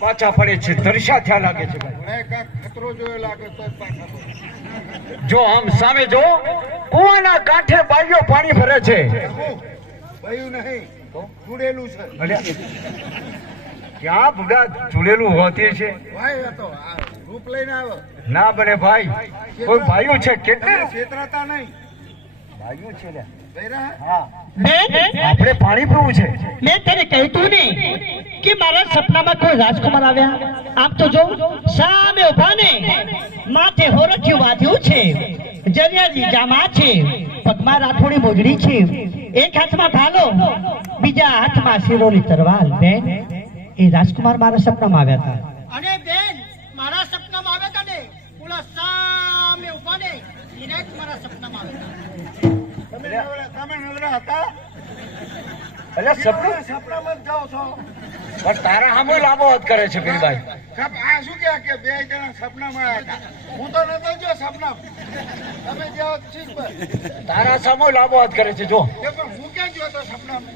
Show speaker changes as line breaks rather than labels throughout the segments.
પાછા પડે છે. તરસ્યા થયા લાગે છે ભાઈ.
મને કાંઈક ખતરો જોયો લાગે તો જ પાછા પડે.
જો આમ સામે જો કુવાના કાંઠે બાઈઓ પાણી ભરે છે.
હું? નહીં. જોડેલું છે.
ક્યાં બુડા જુડેલું હોતી છે?
ભાઈ હતો આ રૂપ લઈને આવ્યો.
ના બને ભાઈ. કોઈ ભાઈઓ છે કેટલે
છેતરાતા નહીં.
ભાઈઓ છે લ્યા. હા. આપણે પાણી પીવું છે.
મેં તને કહ્યું તું ને કે મારા સપનામાં કોઈ રાજકુમાર આવ્યા? આમ તો જો સામે ઊભા ને માથે હોરઠિયું બાંધ્યું છે. જરિયાજી જામા છે પગમાં રાઠોડી મોજડી છે. એક હાથમાં ભાલો બીજા હાથમાં શિરોની તરવાલ બેન એ રાજકુમાર મારા સપનામાં આવ્યા હતા.
અને બેન મારા સપનામાં આવ્યા હતા ને? ઓલા સામે ઊભા ને એને મારા સપનામાં
આવ્યા હતા. તમે નવરા હતા? એટલે
સપના?
સપનામાં જાઓ છો.
પણ તારા સામે લાંબો વાત કરે છે
સપ આ શું કહે કે બે જણા સપનામાં આવ્યા હતા? હું તો નતો જો સપના. તમે જાઓ ઠીક પર
તારા સામે લાંબો વાત કરે છે જો.
પણ હું ક્યાં ગયો તો સપનામાં?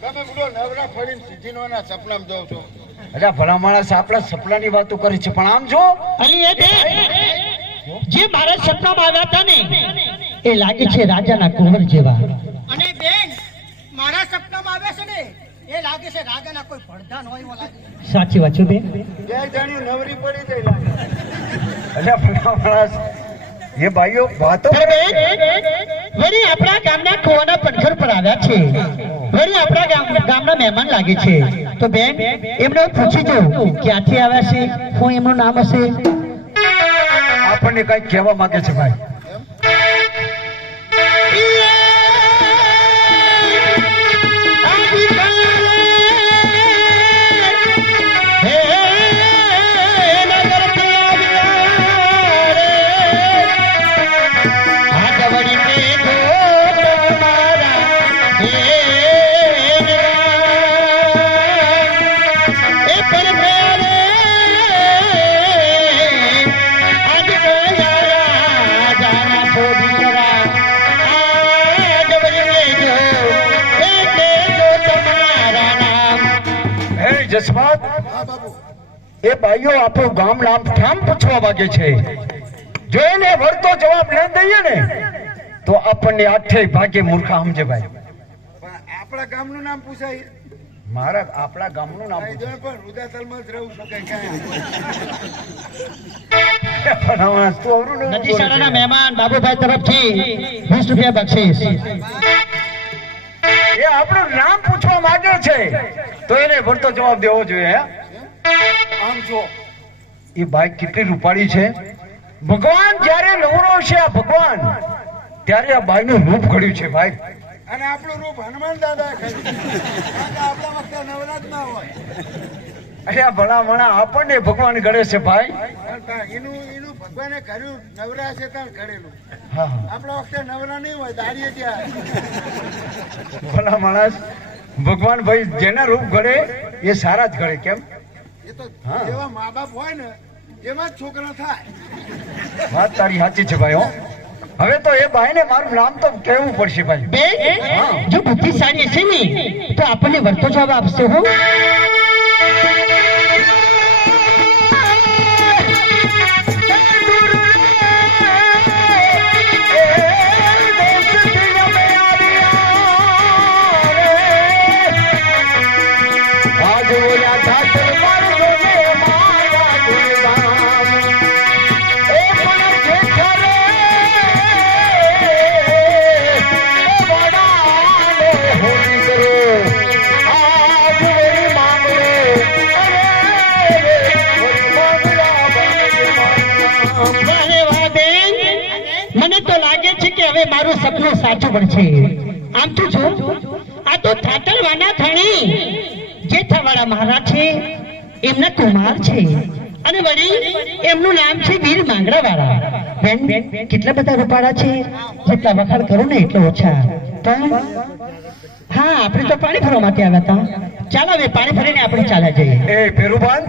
તમે બોલો નવરા ફરીને સીધીનોના સપનામાં જાઓ છો
અલ્યા ભલા માણસ આપણા સપનાની વાતો કરે છે પણ આમ જો.
અલી એ જે મારા સપનામાં આવ્યા હતા ને એ લાગે છે રાજાના કુંવર જેવા
અને બેન મારા સપનામાં આવે છે ને એ લાગે છે રાજાના કોઈ ભડધાન હોય એવો લાગે
સાચી વાત છે
બે જાણ્યું નવરી પડી ગઈ લાગે.
અલ્યા ભલા એ ભાઈઓ વાતો
વળી આપણા ગામના ખોવાના પંથર પર આવ્યા છે. વળી આપણા ગામ- ગામના મહેમાન લાગે છે. તો બેન એમને પૂછી જો ક્યાંથી આવ્યા છે શું એમનું નામ હશે?
આપણને કઈ કહેવા માંગે છે ભાઈ? જસવંત એ ભાઈઓ આપણું ગામ નામ ઠામ પૂછવા માંગે છે. જો એને વળતો જવાબ ન દઈએ ને તો આપણને આઠે ભાગે મૂર્ખા સમજે ભાઈ.
આપણા ગામનું નામ પૂછાય.
મારા આપણા ગામનું નામ
પણ રુદાતલમાં જ રહું છું
કે
નદી શાળાના મહેમાન બાબુભાઈ તરફથી વીસ રૂપિયા બક્ષીસ.
એ આપણું નામ પૂછવા માંગે છે. તો એને વળતો જવાબ દેવો જોઈએ હે.
આમ જો.
એ ભાઈ કેટલી રૂપાળી છે. ભગવાન જ્યારે નવરો છે આ ભગવાન ત્યારે આ બાઈનું રૂપ ઘડ્યું છે ભાઈ.
અને આપણું રૂપ હનુમાન દાદા આપણા વખતે નવરાત ના હોય.
અરે આ ભલા ભણા આપણને ભગવાન ગળે છે ભાઈ.
એનું એનું ભગવાને કર્યું નવરા છે ત્યાં કરેલું
હા હા.
આપણા વખતે નવરા નહીં હોય દાડીએ ત્યાં.
ભલા માણસ ભગવાન ભાઈ જેના રૂપ ઘડે એ સારા જ ઘડે કેમ?
એ તો. જેવા મા બાપ હોય ને એવા જ છોકરા થાય.
વાત તારી સાચી છે ભાઈ હો. હવે તો એ ભાઈને મારું નામ તો કહેવું પડશે ભાઈ.
બે જો બુદ્ધિશાળી છે ને તો આપણને વર્તો જવાબ આપશે હો. હવે મારું સપનું સાચું પડશે આમ તો જો આ તો થાતરવાના ધણી જેઠાવાળા મહારાજ છે એમના કુમાર છે. અને વળી એમનું નામ છે વીર માંગડાવાળા. બેન કેટલા બધા રૂપાળા છે? જેટલા વખાણ કરું ને એટલો ઓછા. પણ હા આપણે તો પાણી ભરવા માટે આવ્યા હતા. ચાલો હવે પાણી ભરીને આપણે ચાલ્યા જઈએ.
એ પેરુભાન